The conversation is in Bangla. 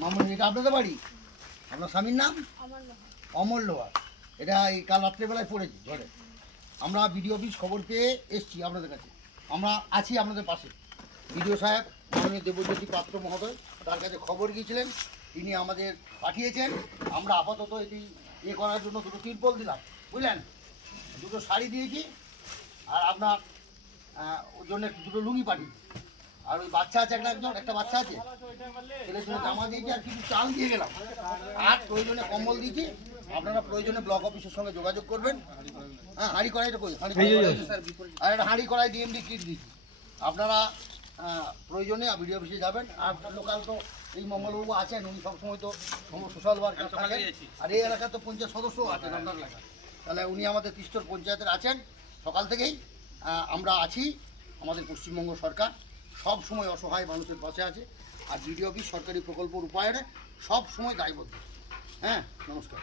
মামনি এটা আপনাদের বাড়ি? আপনার স্বামীর নাম? অমর লোহার। এটা এই কাল রাত্রেবেলায় পড়েছি ঘরে। আমরা বিডিও অফিস খবর পেয়ে এসছি আপনাদের কাছে। আমরা আছি আপনাদের পাশে। বিডিও সাহেব মাননীয় দেবজ্যোতি পাত্র মহোদয় তার কাছে খবর গিয়েছিলেন। তিনি আমাদের পাঠিয়েছেন। আমরা আপাতত এটি ইয়ে করার জন্য দুটো তিরপল দিলাম। বুঝলেন? দুটো শাড়ি দিয়েছি আর আপনার ওর জন্য দুটো লুঙ্গি পাঠিয়েছি। আর ওই বাচ্চা আছে একটা একজন একটা বাচ্চা আছে। ছেলের জন্য জামা দিয়েছি আর কিছু চাল দিয়ে গেলাম। আর প্রয়োজনে কম্বল দিয়েছি। আপনারা প্রয়োজনে ব্লক অফিসের সঙ্গে যোগাযোগ করবেন। হ্যাঁ হাঁড়ি কড়াইটা কই? হাঁড়ি আর একটা হাঁড়ি কড়াই ডিএমডি কিট দিয়েছি। আপনারা প্রয়োজনে ভিডিও অফিসে যাবেন। আর লোকাল তো এই মঙ্গলবাবু আছেন উনি সবসময় তো সোশ্যাল ওয়ার্কার থাকেন। আর এই এলাকায় তো পঞ্চায়েত সদস্য আছেন আপনার এলাকায় তাহলে উনি আমাদের তিস্তর পঞ্চায়েতের আছেন। সকাল থেকেই আমরা আছি আমাদের পশ্চিমবঙ্গ সরকার। সব সময় অসহায় মানুষের পাশে আছে আর বিডিও অফিস সরকারি প্রকল্প রূপায়ণে সব সময় দায়বদ্ধ। হ্যাঁ নমস্কার।